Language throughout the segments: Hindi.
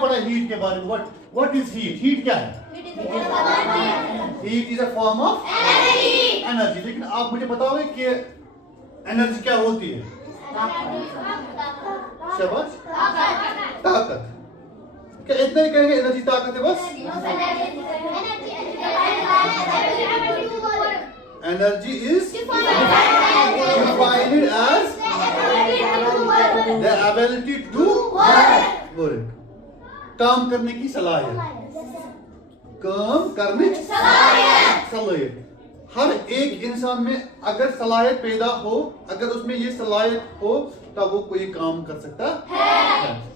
पढ़ा हीट के बारे में? What is heat? हीट क्या है? Heat is a form of energy. लेकिन आप मुझे बताओगे कि एनर्जी क्या होती है? शाबाश, ताकत। क्या इतना ही कहेंगे एनर्जी ताकत है बस? Energy is defined as the ability to work, काम करने की सलाहियत। काम करने की सलाहियत। हर एक इंसान में अगर सलाहियत पैदा हो, अगर उसमें ये सलाहियत हो, तब वो कोई काम कर सकता है।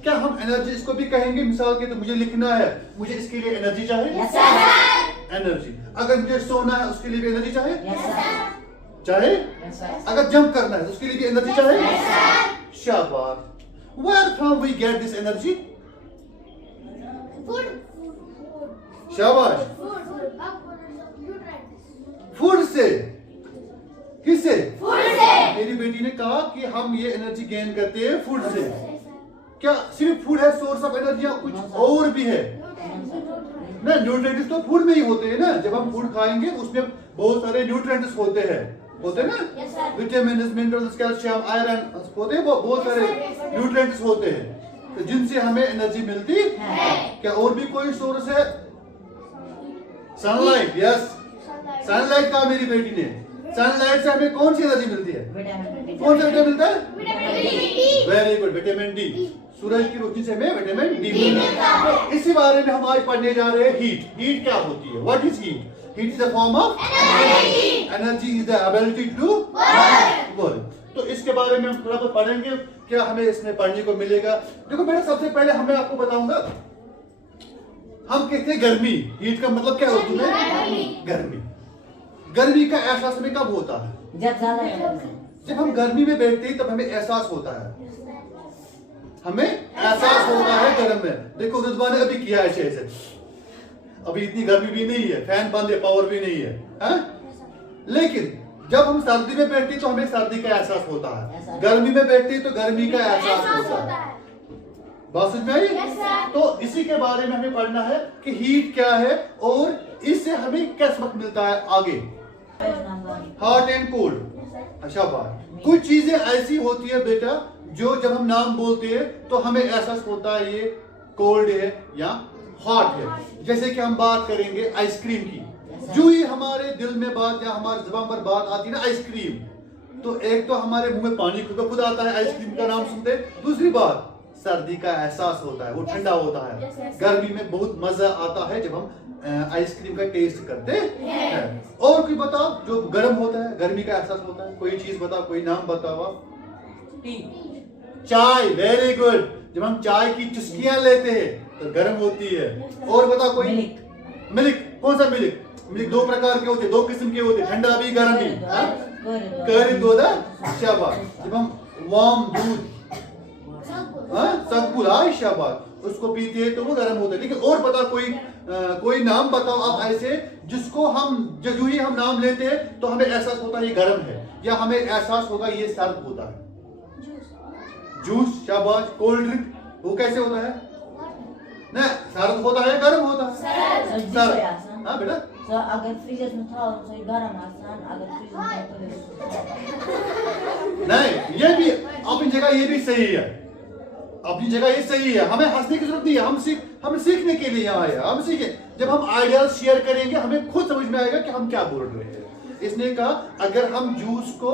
क्या हम एनर्जी इसको भी कहेंगे? मिसाल के तो मुझे लिखना है, मुझे इसके लिए एनर्जी चाहिए। एनर्जी। अगर मुझे सोना है उसके लिए भी एनर्जी चाहिए। चाहे अगर जंप करना है तो उसके लिए भी एनर्जी चाहिए। शाबाश। Where from we get this energy? शाबाश। फूड से। किससे? मेरी बेटी ने कहा कि हम ये एनर्जी गेन करते हैं फूड से। क्या सिर्फ फूड है सोर्स ऑफ एनर्जी या कुछ और भी है? ना, न्यूट्रिएंट्स तो फूड में ही होते हैं ना। जब हम फूड खाएंगे उसमें बहुत सारे न्यूट्रिएंट्स होते ना, विटामिन, मिनरल्स, कैल्शियम, आयरन होते हैं, बहुत सारे न्यूट्रिएंट्स होते हैं तो जिनसे हमें एनर्जी मिलती है। क्या और भी कोई सोर्स है? सनलाइट। यस, सनलाइट कहा मेरी बेटी ने। सनलाइट से हमें कौन सी एनर्जी मिलती है? कौन सा विटामिन मिलता है? Very good, vitamin D. सूरज की रोशनी से हमें विटामिन डी मिलता है। इसी बारे में हम आज पढ़ने जा रहे हैं हीट। हीट क्या होती है? What is heat? Heat is a form of energy is the ability to work. तो इसके बारे में हम थोड़ा बहुत पढ़ेंगे। क्या हमें इसमें पढ़ने को मिलेगा? देखो बेटा, सबसे पहले हमें आपको बताऊंगा, हम कहते हैं गर्मी। हीट का मतलब क्या होती है? गर्मी। गर्मी का एहसास हमें कब होता है? जब हम गर्मी में बैठते हैं तब हमें एहसास होता है। हमें एहसास होता है गर्म में। देखो रुजवा ने अभी किया ऐसे, अभी इतनी गर्मी भी नहीं है, फैन बंद है, पावर भी नहीं है, लेकिन जब हम सर्दी में बैठते हैं तो हमें सर्दी का एहसास होता है। गर्मी में बैठते हैं तो गर्मी का एहसास होता है। बात समझ में आई? तो इसी के बारे में हमें पढ़ना है कि हीट क्या है और इससे हमें क्या सबक मिलता है आगे। Hot and cold. अच्छा बात, कुछ चीजें ऐसी होती है बेटा जो जब हम नाम बोलते हैं तो हमें एहसास होता है ये कोल्ड है या हॉट है। जैसे कि हम बात करेंगे आइसक्रीम की, जो ही हमारे दिल में बात या हमारे जुबान पर बात आती है ना आइसक्रीम, तो एक तो हमारे मुंह में पानी खुद आता है आइसक्रीम का नाम सुनते। दूसरी बात, सर्दी का एहसास होता है, वो ठंडा होता है। गर्मी में बहुत मजा आता है जब हम आइसक्रीम का टेस्ट करते हैं। और कोई बताओ जो गर्म होता है, गर्मी का एहसास होता है, कोई चीज बताओ, कोई नाम बताओ। चाय। Very good. जब हम चाय की चुस्कियां लेते हैं तो गर्म होती है। और बताओ कोई? मिल्क। कौन सा मिल्क? मिल्क दो प्रकार के होते, दो किस्म के होते, ठंडा भी गर्म भी। करी दूध। शाबाश। जब हम वार्म दूध सगुल शाबाश उसको पीते हैं तो वो गर्म होता है। लेकिन और बता कोई नाम बताओ आप ऐसे जिसको हम जो ही हम नाम लेते हैं तो हमें एहसास होता है ये गर्म है या हमें एहसास होगा ये सर्द होता है। जूस। शाबाश। कोल्ड ड्रिंक, वो कैसे होता है? ना, सर्द होता है गर्म होता है? सर्द। हाँ बेटा, अगर फ्रीजर में था तो ये गर्म आसान, अगर फ्रीजर में तो नहीं, ये भी अपनी जगह ये भी सही है, अपनी जगह ये सही है। हमें हंसने की जरूरत नहीं है, हम सीखने के लिए यहाँ आए। हम सीखे, जब हम आइडियाज शेयर करेंगे हमें खुद समझ में आएगा कि हम क्या बोल रहे हैं। इसने कहा अगर हम जूस को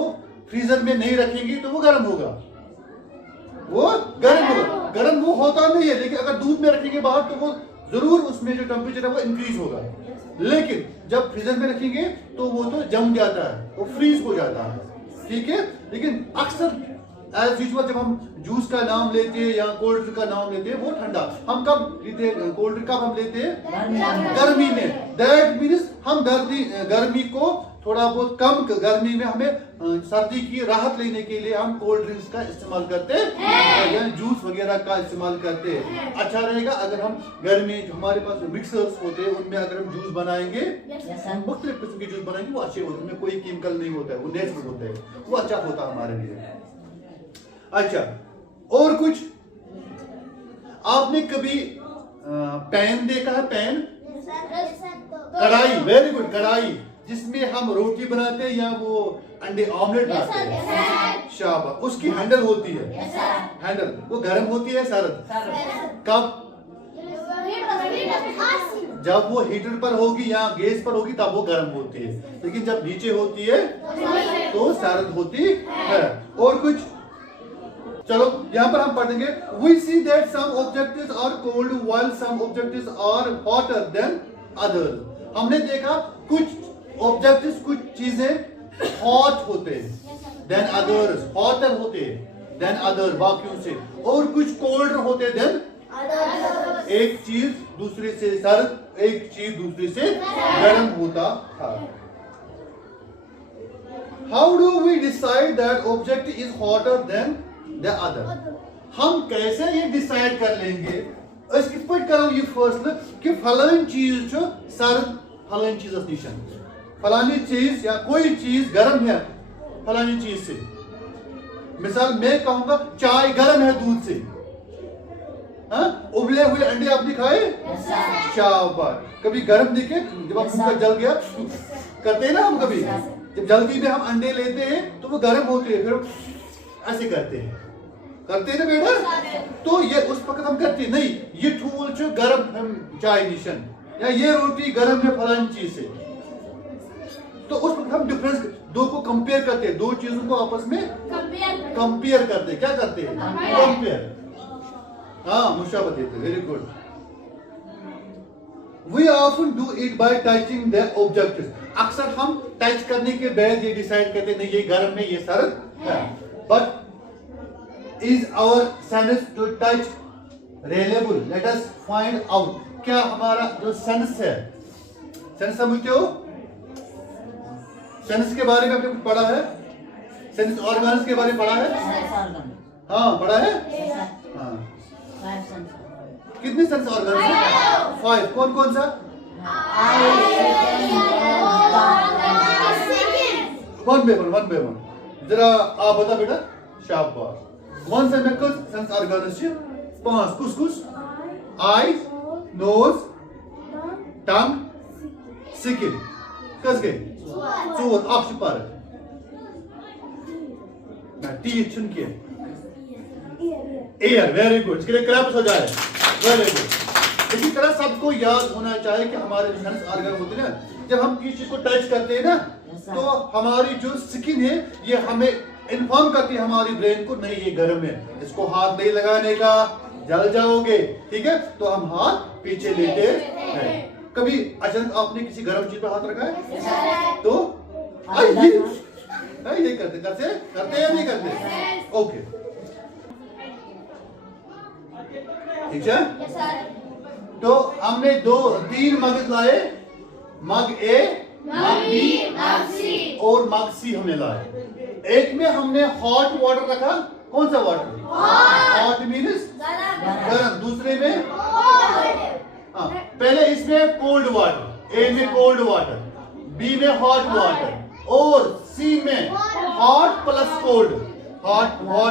फ्रीजर में नहीं रखेंगे तो वो गर्म होगा, वो गर्म होगा। गर्म वो होता नहीं है, लेकिन अगर दूध में रखेंगे बाहर तो वो जरूर उसमें जो टेम्परेचर है वो इंक्रीज होगा। लेकिन जब फ्रीजर में रखेंगे तो वो तो जम जाता है, वो फ्रीज हो जाता है। ठीक है, लेकिन अक्सर एज यूजुअल जब हम जूस का नाम लेते हैं या कोल्ड ड्रिंक का नाम लेते हैं वो ठंडा, हम कब लेते हैं कोल्ड ड्रिंक? कब हम लेते हैं? गर्मी में। दैट मीन्स हम गर्मी को थोड़ा बहुत कम, गर्मी में हमें सर्दी की राहत लेने के लिए हम कोल्ड ड्रिंक्स का इस्तेमाल करते हैं या जूस वगैरह का इस्तेमाल करते हैं। अच्छा रहेगा अगर हम गर्मी जो हमारे पास मिक्सर्स होते हैं उनमें अगर हम जूस बनाएंगे, मुख्तलिफ किस्म के जूस बनाएंगे, वो अच्छे होते हैं, उनमें कोई केमिकल नहीं होता है, वो नेचुरल होते हैं, वो अच्छा होता है हमारे लिए। अच्छा, और कुछ आपने कभी पैन देखा है, पैन, कढ़ाई, वेरी गुड, कढ़ाई जिसमें हम रोटी बनाते हैं या वो अंडे ऑमलेट बनाते हैं, शाबाश। उसकी हैंडल होती है, हैंडल वो गर्म होती है सरद, कब? जब वो हीटर पर होगी या गैस पर होगी तब वो गर्म होती है, लेकिन जब नीचे होती है तो सरद होती है। और कुछ, चलो यहाँ पर हम पढ़ेंगे, we see that some objects are cold while some objects are hotter than others। हमने देखा कुछ ऑब्जेक्ट्स, कुछ चीजें हॉट होते हैं देन अदर्स, हॉटर होते हैं देन अदर बाकियों से, और कुछ कोल्डर होते हैं देन, एक चीज दूसरे से सर्द, एक चीज दूसरे से गर्म होता था। How do we decide that object is hotter than the other? हम कैसे ये डिसाइड कर लेंगे? अस किस पे करो ये फैसला कि फलानी चीज जो सर्द फलानी चीज निशान, फलानी चीज या कोई चीज गर्म है फलानी चीज से। मिसाल मैं कहूंगा चाय गर्म है दूध से, हाँ? उबले हुए अंडे आपने खाए, शाबाश। कभी गर्म दिखे, जब आप मुंह जल गया करते हैं ना हम, कभी जब जल्दी में हम अंडे लेते हैं तो वो गर्म होते हैं, फिर ऐसे करते हैं ना बेटा। तो ये उस वक्त हम करते हैं, नहीं ये ठूल जो गर्म हम चाय निशन, या ये रोटी गर्म है फलानी चीज से, तो उस वक्त हम डिफरेंस दो को कंपेयर करते हैं, दो चीजों को आपस में कंपेयर करते हैं। क्या करते हैं? कंपेयर। हाँ, मुशाबह देते, very good. We often do it by touching the objects। अक्सर हम टच करने के बाद ये डिसाइड करते हैं, नहीं ये गर्म है ये सर्द है। But is our sense to touch reliable? Let us find out। क्या हमारा जो सेंस है, सेंस समझते हो? सेंस के बारे में आपने कुछ पढ़ा है? सेंस ऑर्गन्स के बारे में पढ़ा है? हाँ पढ़ा है। हाँ, कितने सेंस ऑर्गन्स हैं? 5। कौन कौन सा? One by one. जरा आप बता बेटा, शाबाश। वन से में कुछ सेंस ऑर्गन्स हैं 5। कुछ आईज, नोज, टंग, स्किन, कस गए 4 अक्ष पर टीथ चुन के, एयर, वेरी गुड। इसके लिए क्लैप्स हो जाए, वेरी गुड। इसी तरह सबको याद होना चाहिए कि हमारे जो सेंस ऑर्गन होते हैं ना, जब हम किसी चीज को टच करते हैं ना, तो हमारी जो स्किन है ये हमें इन्फॉर्म करती है हमारी ब्रेन को, नहीं ये गर्म है, इसको हाथ नहीं लगाने का, जल जाओगे, ठीक है? तो हम हाथ पीछे लेते हैं। कभी अचानक आपने किसी गर्म चीज पर हाथ रखा है तो ये करते या नहीं करते? ओके, ठीक है। तो हमने 3 मग लाए, मग ए, मग बी, मग सी और मग सी हमने लाए। एक में हमने हॉट वाटर रखा, कौन सा वाटर? हॉट मीन्स गर्म। दूसरे में हाँ, पहले इसमें कोल्ड वाटर, ए में कोल्ड वाटर, बी में हॉट वाटर और सी में hot plus cold, hot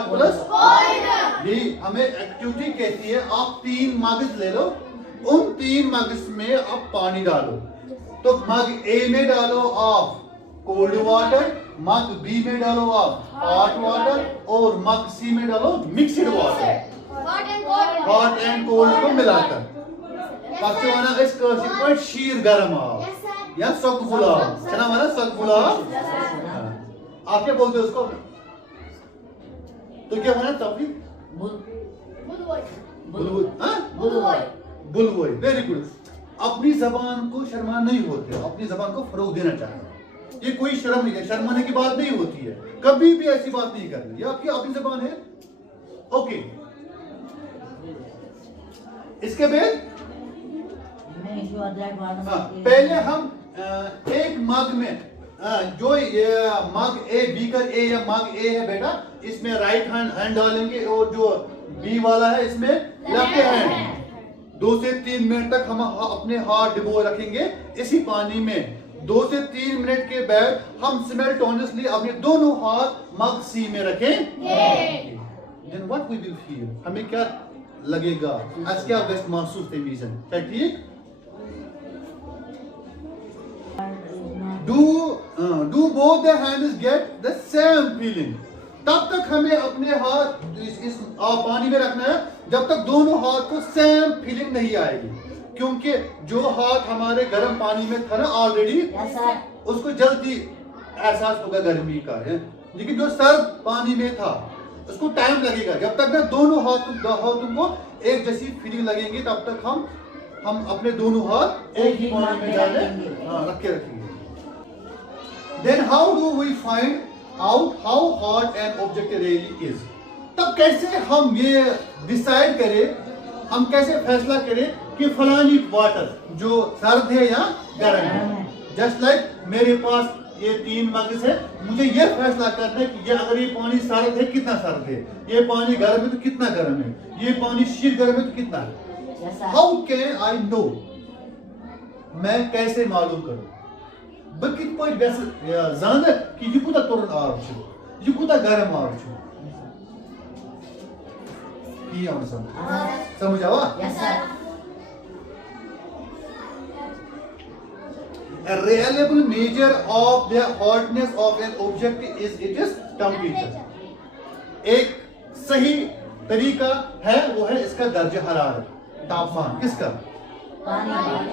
plus cold. ये हमें एक्टिविटी कहती है। आप 3 मग्स ले लो, उन 3 मग्स में आप पानी डालो। तो मग ए में डालो आप कोल्ड वाटर, मग बी में डालो आप हॉट वाटर और मग सी में डालो mixed water, hot and cold को मिलाकर। पक्के वाला इस कर्सिक पर शीर गरम आओ या सक बुलाओ, चना वाला सक बुलाओ। आप क्या बोलते हो उसको? तो क्या होना तभी बुलबुल, वेरी गुड। अपनी जबान को शर्मा नहीं होते, अपनी जबान को फरोग देना चाहिए। ये कोई शर्म नहीं है, शर्माने की बात नहीं होती है, कभी भी ऐसी बात नहीं करनी। ये आपकी अपनी जबान है। ओके, इसके बाद पहले हम एक मग में जो ये मग ए, बी का ए या मग ए है बेटा, इसमें राइट हैंड डालेंगे और जो बी वाला है इसमें लेफ्ट हैंड। 2 से 3 मिनट तक हम अपने हाथ डिबो रखेंगे इसी पानी में। 2 से 3 मिनट के बाद हम सिमल्टेनियसली अपने दोनों हाथ मग सी में रखेंगे। Then what we will feel? हमें क्या लगेगा। अस्किया गश्त महसूस तमीज़न। क्या ठीक? Do both the hands get the same feeling? तब तक हमें अपने हाथ इस पानी में रखना है जब तक दोनों हाथ को सेम फीलिंग नहीं आएगी, क्योंकि जो हाथ हमारे गर्म पानी में था ना ऑलरेडी, उसको जल्दी एहसास होगा गर्मी का है, लेकिन जो सर्द पानी में था उसको टाइम लगेगा। जब तक ना दोनों हाथों को एक जैसी फीलिंग लगेंगे तब तक हम अपने दोनों हाथ एक ही पानी में डाले रखे रखेंगे। Then how do we find out how hot an object really is? तब कैसे हम ये डिसाइड करें, हम कैसे फैसला करें कि फलानी वाटर जो सर्द है या गर्म है। जस्ट लाइक मेरे पास ये 3 मग्स है, मुझे ये फैसला करना है कि ये अगर ये पानी सर्द है कितना सर्द है, ये पानी गर्म है तो कितना गर्म है, ये पानी शीत गर्म है तो कितना है। How can I know? मैं कैसे मालूम करूं? बह कित पट जान कि यह कूता तुरन आब छ, यह कूता गर्म आब छ। समझ आवा? A reliable measure of the hotness of an object is its temperature. एक सही तरीका है वो है इसका दर्जा हरारत, तापमान। किसका?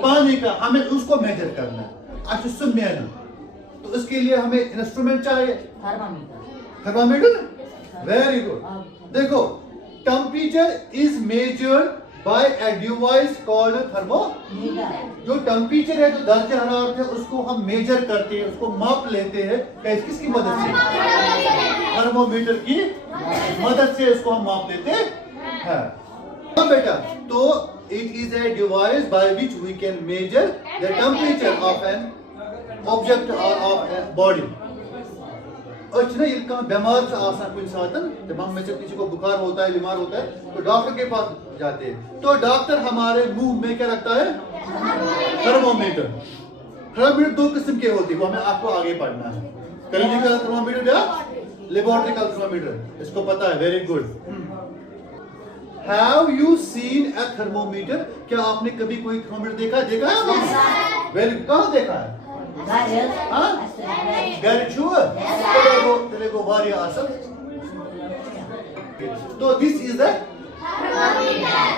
पानी का। हमें उसको मेजर करना है। अच्छा सुन, तो उसके लिए हमें इंस्ट्रूमेंट चाहिए, थर्मामीटर। Very good. देखो, temperature is measured by a device called thermometer. जो टेम्परेचर है, जो दर्जा हरारत है, उसको हम मेजर करते हैं, उसको माप लेते हैं। किसकी मदद से? थर्मोमीटर की मदद से उसको हम माप लेते हैं। हाँ बेटा, तो it is a device by which we can measure the temperature of an object or of a body. अच्छा, ये कहाँ बीमार से आसान कुछ साधन, जब हम में से किसी को बुखार होता है, बीमार होता है, तो डॉक्टर के पास जाते हैं। तो डॉक्टर हमारे मुंह में क्या रखता है? थर्मोमीटर। थर्मोमीटर 2 किस्म के होते हैं, वो हमें आपको आगे पढ़ना है। क्लिनिकल थर्मोमीटर या लेबोरेटरी थर्मोमीटर, इसको पता है। Very good. Have you seen a thermometer? क्या आपने कभी कोई थर्मोमीटर देखा है? Very good. कहाँ देखा है? घर छुआ? तेरे को वारिया आसन। तो दिस इज द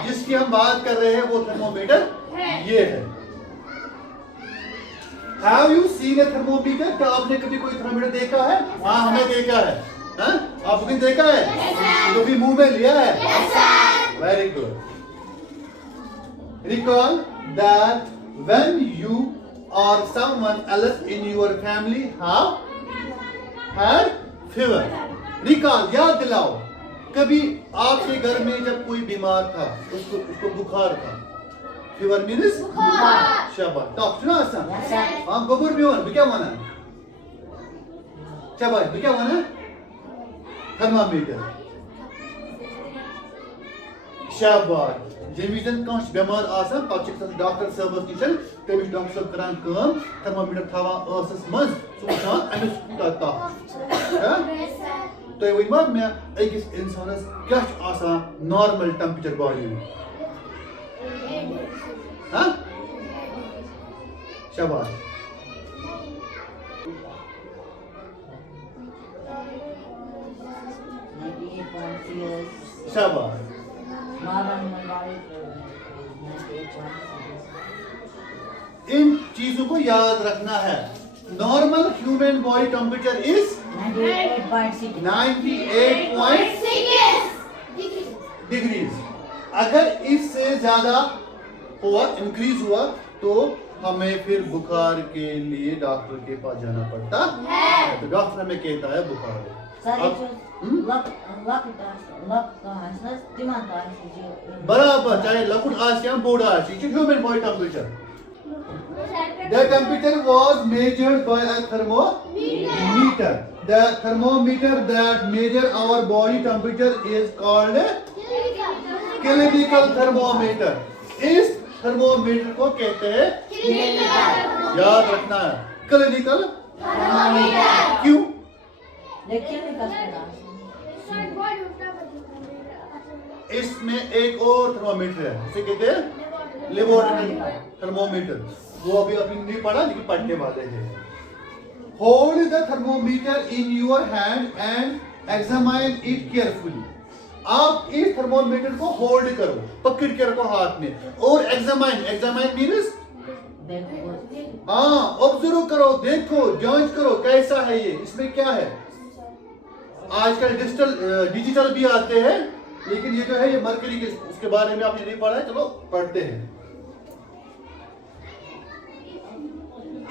जिसकी हम बात कर रहे हैं, वो थर्मोमीटर ये है। Have you seen a thermometer? क्या आपने कभी कोई थर्मोमीटर देखा है? हाँ, हमने देखा है। आपने देखा है? कभी मुंह में लिया है? Very good. Recall that when you or someone else in your family had fever. Recall, याद दिलाओ, कभी आपके घर में जब कोई बीमार था, उसको बुखार था। फीवर मीन्स बुखार। शाबाश। टॉप सुना आसान? हम बबूर भी होना, क्या माना? शाबाश, क्या माना? थर्मामीटर। शाबाश। जमीन कह बेमार आसान, पे डॉक्टर साहब निशन, तमिस डॉक्टर साहब करान काम, थर्मामीटर थवान आसस मज, वुचान अमिस कूता ताप। तो वन मे अकिस इंसानस क्या आसान नॉर्मल टेम्परेचर बॉडी में? हाँ, शाबाश। शाबाश। इन चीजों को याद रखना है। Normal human body temperature is 98.6 degrees. अगर इससे ज्यादा हुआ, इंक्रीज हुआ, तो हमें फिर बुखार के लिए डॉक्टर के पास जाना पड़ता है। तो डॉक्टर हमें कहता है बुखार है। बराबर, चाहे लकुट आज या बोर्ड आज, human body temperature. The temperature was measured by a thermometer. The thermometer that measure our body temperature is called clinical thermometer. इस थर्मोमीटर को कहते हैं clinical। याद रखना है, clinical thermometer। क्यों? इसमें एक और थर्मोमीटर है, उसे कहते हैं लेबोरेटरी थर्मोमीटर। वो अभी अभी नहीं पढ़ा लेकिन पढ़ने वाले हैं। Hold the thermometer in your hand and examine it carefully. आप इस थर्मोमीटर को होल्ड करो, पकड़ के रखो हाथ में, और एग्जामाइन मीन्स हाँ ऑब्जर्व करो, देखो, जांच करो कैसा है ये, इसमें क्या है। आजकल डिजिटल भी आते हैं, लेकिन ये जो है ये मरकरी के, उसके बारे में आपने नहीं पढ़ा है, चलो पढ़ते हैं।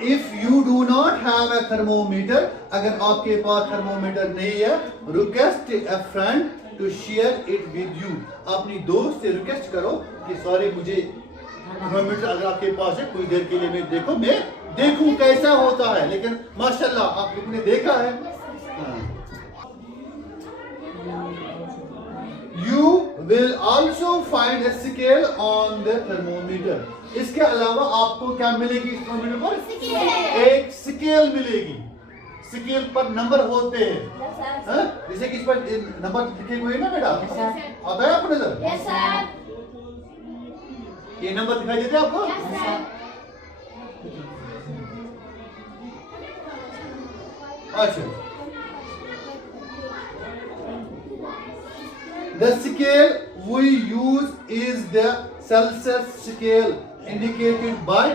If you do not have a thermometer, अगर आपके पास थर्मोमीटर नहीं है, request a friend to share it with you. अपनी दोस्त से रिक्वेस्ट करो कि सॉरी मुझे थर्मोमीटर अगर आपके पास है, कुछ देर के लिए मैं देखूं कैसा होता है। लेकिन माशाल्लाह आप लोगों ने देखा है। You will also find a scale on the thermometer. इसके अलावा आपको क्या मिलेगी इस थर्मोमीटर पर? एक स्केल मिलेगी। स्केल पर नंबर होते हैं, जैसे कि इस पर नंबर लिखे हुए हैं ना बेटा, आता है आपको नजर? ये नंबर दिखाई देते हैं आपको? अच्छा, the scale we use is the Celsius scale indicated by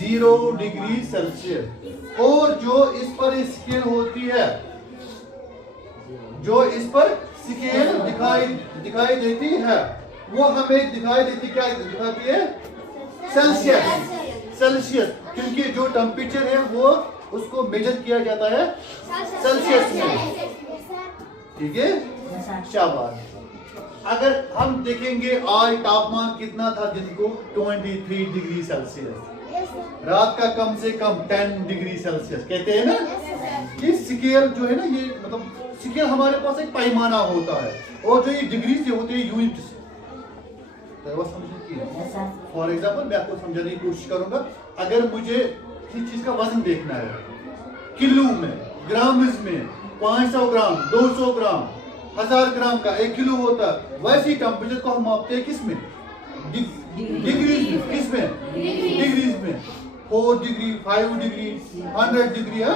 0 degree Celsius। और जो इस पर स्केल होती है, जो इस पर स्केल दिखाई देती है, वो हमें दिखाई देती, क्या दिखाती है? सेल्सियस। क्योंकि जो टेम्परेचर है वो उसको मेजर किया जाता है सेल्सियस में, ठीक है? शाबाश। अगर हम देखेंगे आज तापमान कितना था दिन को, 23 डिग्री सेल्सियस, रात का कम से कम 10 डिग्री सेल्सियस, कहते हैं ना। ये स्केल जो है ना, ये मतलब स्केल हमारे पास एक पैमाना होता है, और जो ये डिग्री से होते हैं यूनिट। फॉर एग्जाम्पल मैं आपको समझाने की कोशिश करूंगा। अगर मुझे किसी चीज का वजन देखना है, किलो में, ग्राम्स में, 500 ग्राम, 200 ग्राम, 1000 ग्राम का 1 किलो होता है, वैसे टेम्परेचर को हम मापते हैं किसमें? डिग्रीज में। किसमें? डिग्रीज में। 4 डिग्री, 5 डिग्री, 100 डिग्री है।